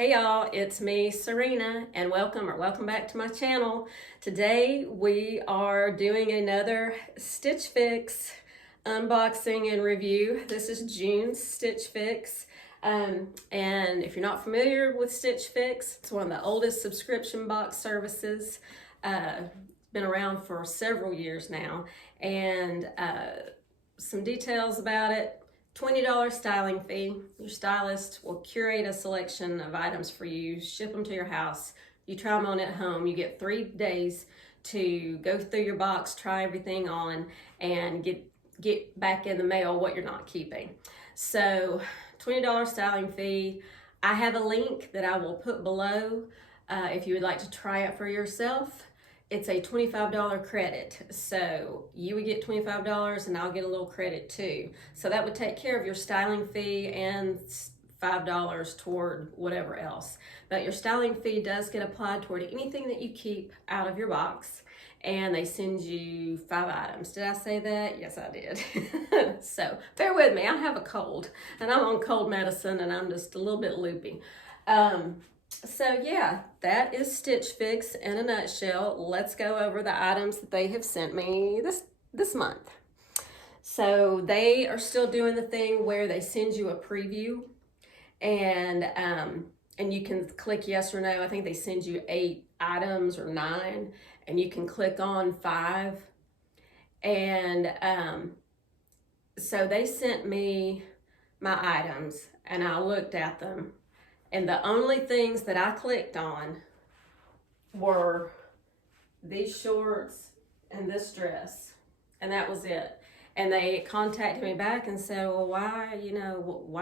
Hey y'all, it's me, Serena, and welcome back to my channel. Today we are doing another Stitch Fix unboxing and review. This is June's Stitch Fix. And if you're not familiar with Stitch Fix, it's one of the oldest subscription box services. Been around for several years now. And some details about it. $20 styling fee. Your stylist will curate a selection of items for you, ship them to your house. You try them on at home. You get 3 days to go through your box, try everything on, and get back in the mail what you're not keeping. So $20 styling fee. I have a link that I will put below if you would like to try it for yourself. It's a $25 credit. So you would get $25 and I'll get a little credit too. So that would take care of your styling fee and $5 toward whatever else. But your styling fee does get applied toward anything that you keep out of your box. And they send you 5 items. Did I say that? Yes, I did. So bear with me. I have a cold and I'm on cold medicine and I'm just a little bit loopy. So yeah, that is Stitch Fix in a nutshell. Let's go over the items that they have sent me this month. So they are still doing the thing where they send you a preview and you can click yes or no. I think they send you 8 items or 9 and you can click on 5. And so they sent me my items and I looked at them. And the only things that I clicked on were these shorts and this dress. And that was it. And they contacted me back and said, well, why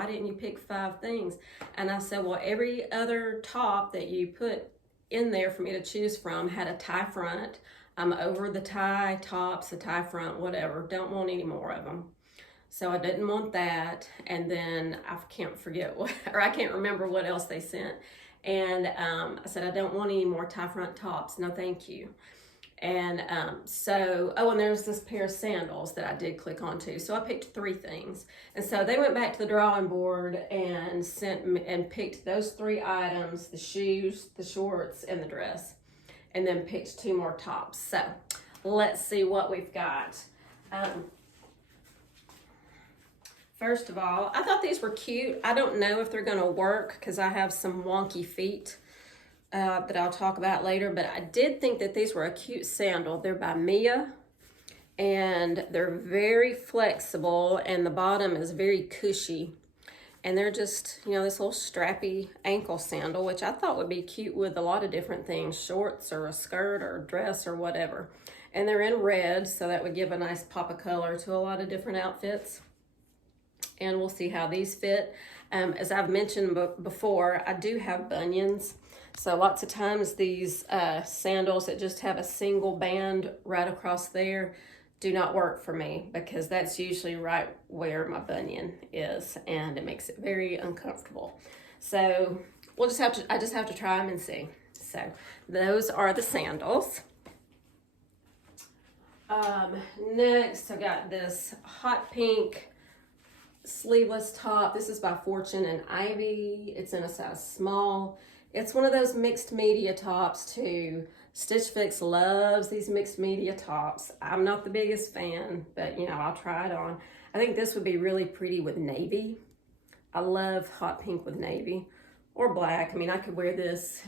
didn't you pick 5 things? And I said, well, every other top that you put in there for me to choose from had a tie front. I'm over the tie tops, the tie front, whatever. Don't want any more of them. So I didn't want that, and then I can't forget what, or I can't remember what else they sent. And I said, I don't want any more tie front tops, no thank you. And and there's this pair of sandals that I did click on too. So I picked 3 things. And so they went back to the drawing board and picked those 3 items, the shoes, the shorts, and the dress. And then picked 2 more tops. So let's see what we've got. First of all, I thought these were cute. I don't know if they're gonna work because I have some wonky feet that I'll talk about later, but I did think that these were a cute sandal. They're by Mia and they're very flexible and the bottom is very cushy. And they're just, this little strappy ankle sandal, which I thought would be cute with a lot of different things, shorts or a skirt or a dress or whatever. And they're in red, so that would give a nice pop of color to a lot of different outfits. And we'll see how these fit. As I've mentioned before, I do have bunions. So lots of times these sandals that just have a single band right across there do not work for me because that's usually right where my bunion is and it makes it very uncomfortable. So I just have to try them and see. So those are the sandals. Next I got this hot pink sleeveless top. This is by Fortune and Ivy. It's in a size small. It's one of those mixed media tops too. Stitch Fix loves these mixed media tops. I'm not the biggest fan, but I'll try it on. I think this would be really pretty with navy. I love hot pink with navy or black. I mean, I could wear this,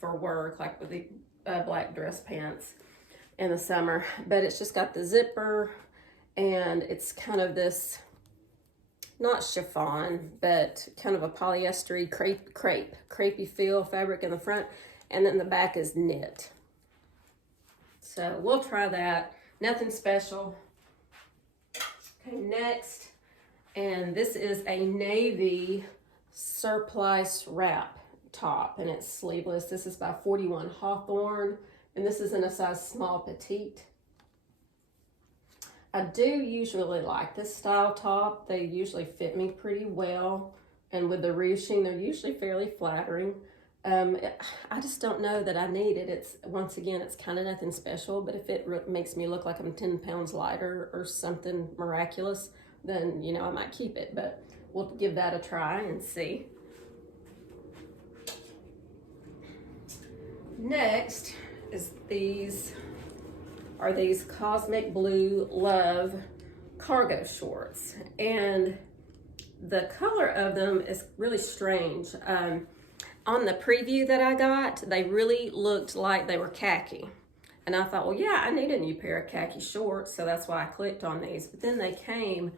for work, like with the black dress pants in the summer, but it's just got the zipper and it's kind of this, not chiffon, but kind of a polyester crepey feel fabric in the front, and then the back is knit. So we'll try that. Nothing special. Okay, next, and this is a navy surplice wrap top, and it's sleeveless. This is by 41 Hawthorn, and this is in a size small petite. I do usually like this style top. They usually fit me pretty well. And with the ruching, they're usually fairly flattering. I just don't know that I need it. Once again, it's kind of nothing special, but if it makes me look like I'm 10 pounds lighter or something miraculous, then, I might keep it. But we'll give that a try and see. Next is these Cosmic Blue Love cargo shorts, and the color of them is really strange. On the preview that I got, they really looked like they were khaki. And I thought, well, yeah, I need a new pair of khaki shorts, so that's why I clicked on these. But then they came,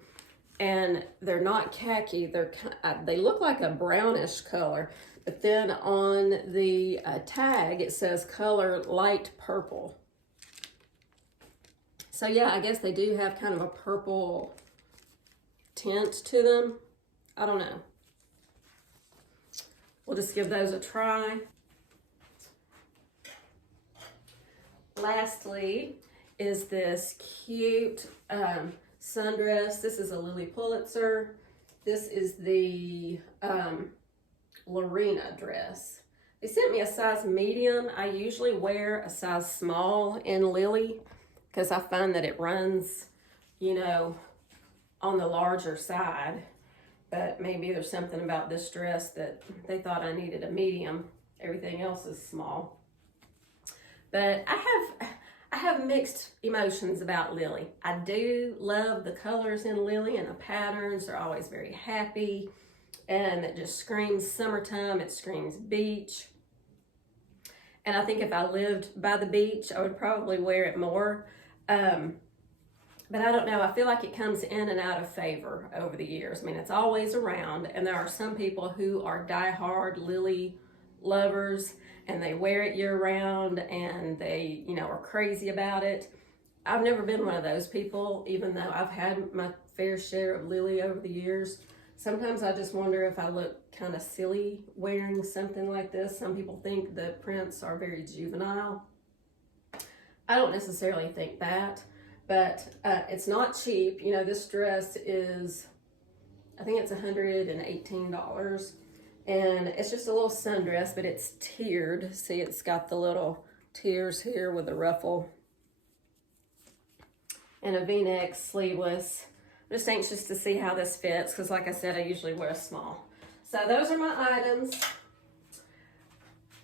and they're not khaki. They look like a brownish color. But then on the tag, it says color light purple. So yeah, I guess they do have kind of a purple tint to them. I don't know. We'll just give those a try. Lastly is this cute sundress. This is a Lilly Pulitzer. This is the Lorina dress. They sent me a size medium. I usually wear a size small in Lilly because I find that it runs, you know, on the larger side. But maybe there's something about this dress that they thought I needed a medium. Everything else is small. But I have mixed emotions about Lilly. I do love the colors in Lilly and the patterns. They're always very happy. And it just screams summertime. It screams beach. And I think if I lived by the beach, I would probably wear it more. But I don't know, I feel like it comes in and out of favor over the years. I mean, it's always around, and there are some people who are diehard Lilly lovers, and they wear it year round, and they, you know, are crazy about it. I've never been one of those people, even though I've had my fair share of Lilly over the years. Sometimes I just wonder if I look kind of silly wearing something like this. Some people think the prints are very juvenile. I don't necessarily think that. But it's not cheap. You know, this dress is, I think it's $118. And it's just a little sundress, but it's tiered. See, it's got the little tiers here with the ruffle. And a V-neck, sleeveless. I'm just anxious to see how this fits, because like I said, I usually wear a small. So those are my items.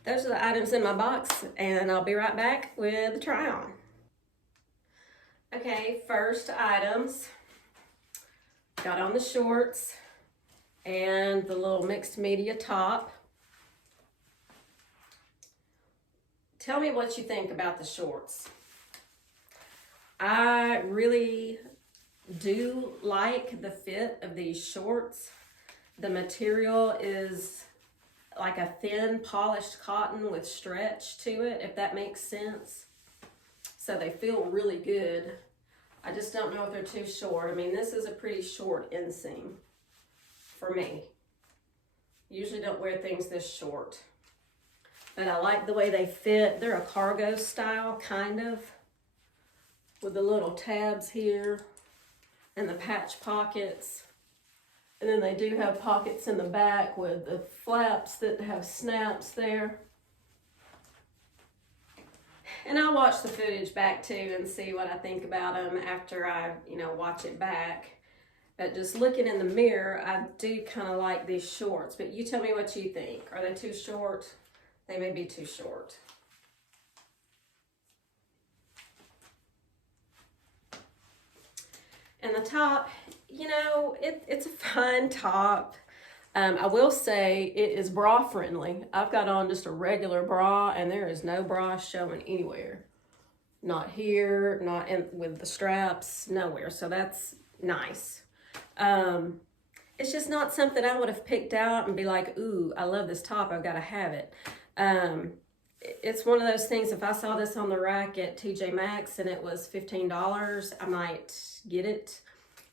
Those are the items in my box, and I'll be right back with the try on. Okay, first items, got on the shorts and the little mixed media top. Tell me what you think about the shorts. I really do like the fit of these shorts. The material is like a thin polished cotton with stretch to it, if that makes sense. So they feel really good. I just don't know if they're too short. I mean, this is a pretty short inseam for me. Usually don't wear things this short. But I like the way they fit. They're a cargo style, kind of, with the little tabs here and the patch pockets. And then they do have pockets in the back with the flaps that have snaps there. And I'll watch the footage back too and see what I think about them after I, you know, watch it back. But just looking in the mirror, I do kind of like these shorts. But you tell me what you think. Are they too short? They may be too short. And the top, you know, it's a fun top. I will say it is bra friendly. I've got on just a regular bra and there is no bra showing anywhere. Not here, not in, with the straps, nowhere. So that's nice. It's just not something I would have picked out and be like, ooh, I love this top, I've got to have it. It's one of those things, if I saw this on the rack at TJ Maxx and it was $15, I might get it.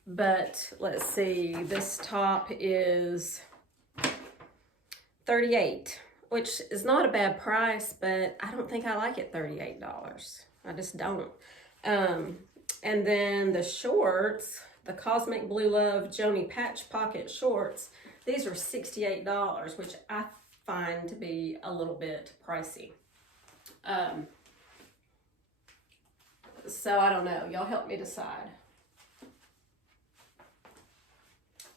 But let's see, this top is $38, which is not a bad price, but I don't think I like it $38. I just don't. And then the shorts, the Cosmic Blue Love Joni patch pocket shorts, these are $68, which I find to be a little bit pricey. So I don't know, y'all help me decide.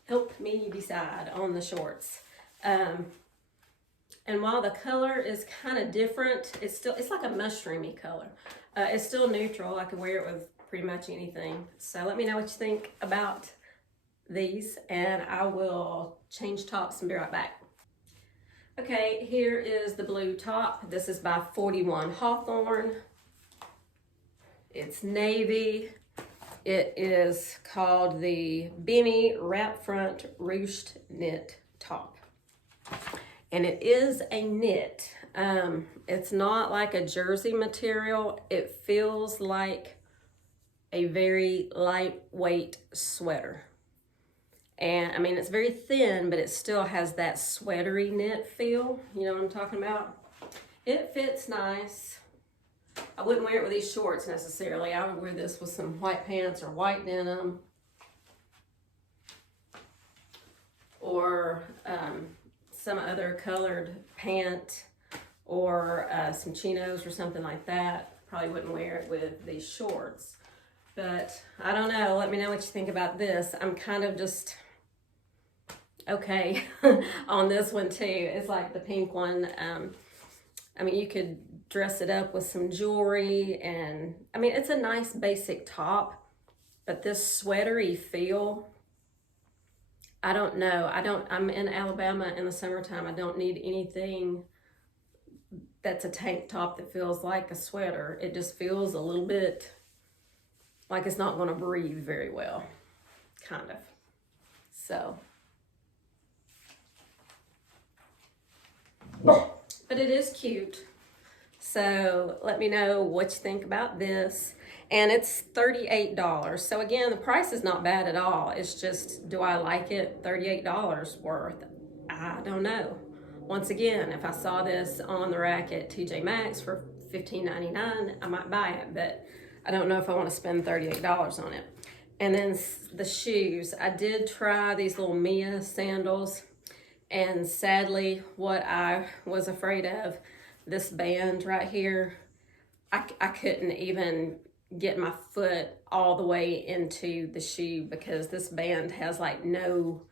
Help me decide on the shorts. And And while the color is kind of different, it's like a mushroomy color. It's still neutral. I can wear it with pretty much anything. So let me know what you think about these, and I will change tops and be right back. Okay, here is the blue top. This is by 41 Hawthorn. It's navy. It is called the Benni wrap front ruched knit top. And it is a knit. It's not like a jersey material. It feels like a very lightweight sweater. And I mean, it's very thin, but it still has that sweatery knit feel. You know what I'm talking about? It fits nice. I wouldn't wear it with these shorts necessarily. I would wear this with some white pants or white denim. Or some other colored pant, or some chinos or something like that. Probably wouldn't wear it with these shorts. But I don't know. Let me know what you think about this. I'm kind of just okay on this one too. It's like the pink one. I mean, you could dress it up with some jewelry, and I mean, it's a nice basic top, but this sweatery feel, I don't know. I'm in Alabama in the summertime. I don't need anything that's a tank top that feels like a sweater. It just feels a little bit like it's not going to breathe very well, kind of. So, but it is cute. So let me know what you think about this. And it's $38. So again, the price is not bad at all. It's just, do I like it? $38 worth? I don't know. Once again, if I saw this on the rack at TJ Maxx for $15.99, I might buy it, but I don't know if I want to spend $38 on it. And then the shoes. I did try these little Mia sandals, and sadly, what I was afraid of, this band right here, I couldn't even get my foot all the way into the shoe because this band has like no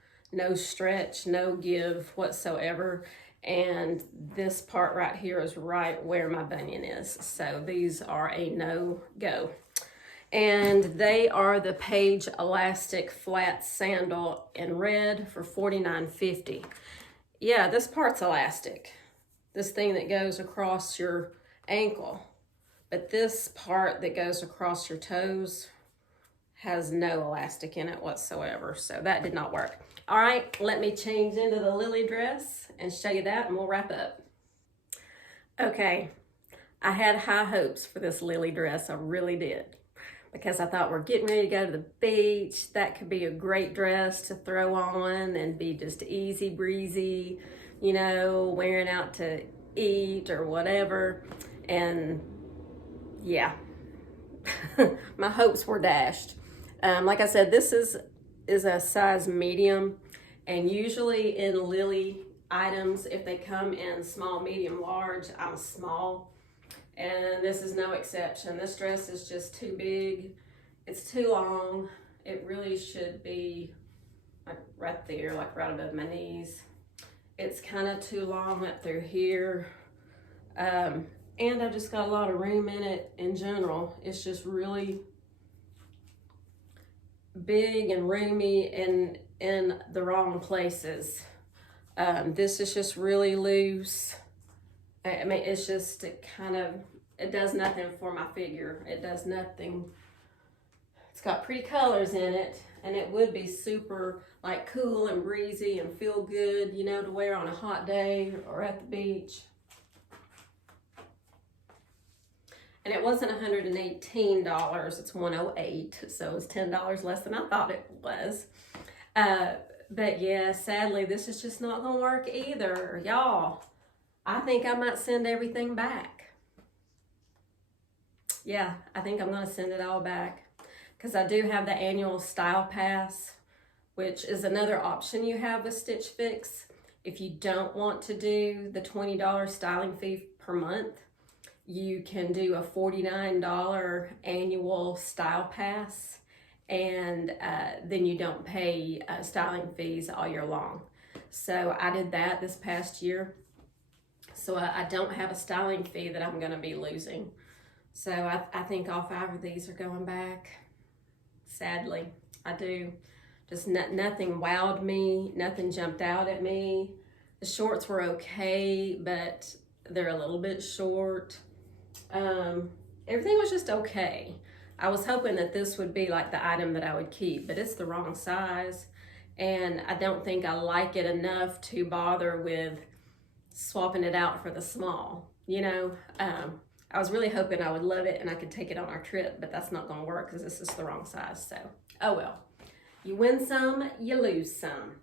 stretch, no give whatsoever. And this part right here is right where my bunion is. So these are a no-go. And they are the Paige elastic flat sandal in red for $49.50. Yeah, this part's elastic. This thing that goes across your ankle. But this part that goes across your toes has no elastic in it whatsoever. So that did not work. All right, let me change into the Lilly dress and show you that, and we'll wrap up. Okay, I had high hopes for this Lilly dress. I really did. Because I thought we're getting ready to go to the beach. That could be a great dress to throw on and be just easy breezy, you know, wearing out to eat or whatever. And yeah, my hopes were dashed. Like I said, this is a size medium, and usually in Lilly items, if they come in small, medium, large, I'm small, and this is no exception. This dress is just too big. It's too long. It really should be like right there, like right above my knees. It's kind of too long up through here. And I've just got a lot of room in it in general. It's just really big and roomy and in the wrong places. This is just really loose. I mean, it's just, it does nothing for my figure. It does nothing. It's got pretty colors in it, and it would be super like cool and breezy and feel good, you know, to wear on a hot day or at the beach. And it wasn't $118, it's $108, so it was $10 less than I thought it was. But yeah, sadly, this is just not gonna work either. Y'all, I think I might send everything back. Yeah, I think I'm gonna send it all back because I do have the annual style pass, which is another option you have with Stitch Fix. If you don't want to do the $20 styling fee per month, you can do a $49 annual style pass, and then you don't pay styling fees all year long. So I did that this past year, So I don't have a styling fee that I'm gonna be losing. So I think all 5 of these are going back. Sadly, I do. Just nothing wowed me, nothing jumped out at me. The shorts were okay, but they're a little bit short. Everything was just okay. I was hoping that this would be like the item that I would keep, but it's the wrong size. And I don't think I like it enough to bother with swapping it out for the small, you know? I was really hoping I would love it and I could take it on our trip, but that's not gonna work because this is the wrong size, so oh well. You win some, you lose some.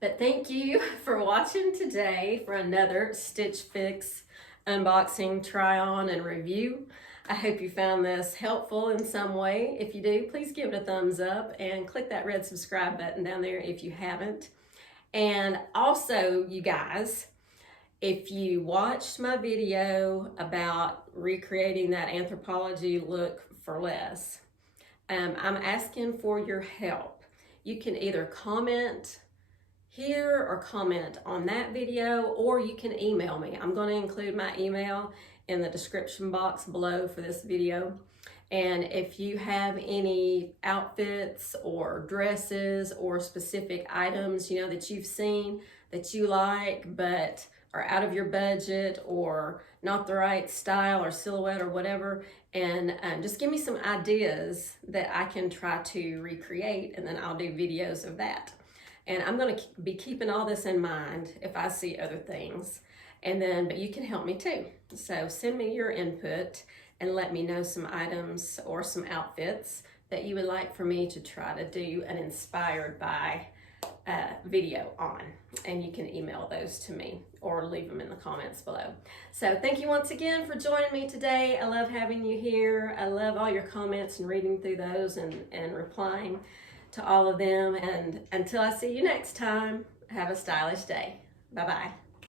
But thank you for watching today for another Stitch Fix unboxing, try on, and review. I hope you found this helpful in some way. If you do, please give it a thumbs up and click that red subscribe button down there if you haven't. And also, you guys, if you watched my video about recreating that Anthropologie look for less, I'm asking for your help. You can either comment here or comment on that video, or you can email me. I'm going to include my email in the description box below for this video. And if you have any outfits or dresses or specific items, you know, that you've seen that you like but are out of your budget or not the right style or silhouette or whatever, and just give me some ideas that I can try to recreate, and then I'll do videos of that. And I'm going to be keeping all this in mind if I see other things. And then, but you can help me too. So send me your input and let me know some items or some outfits that you would like for me to try to do an inspired by video on. And you can email those to me or leave them in the comments below. So thank you once again for joining me today. I love having you here. I love all your comments and reading through those and replying to all of them. And until I see you next time, have a stylish day. Bye-bye.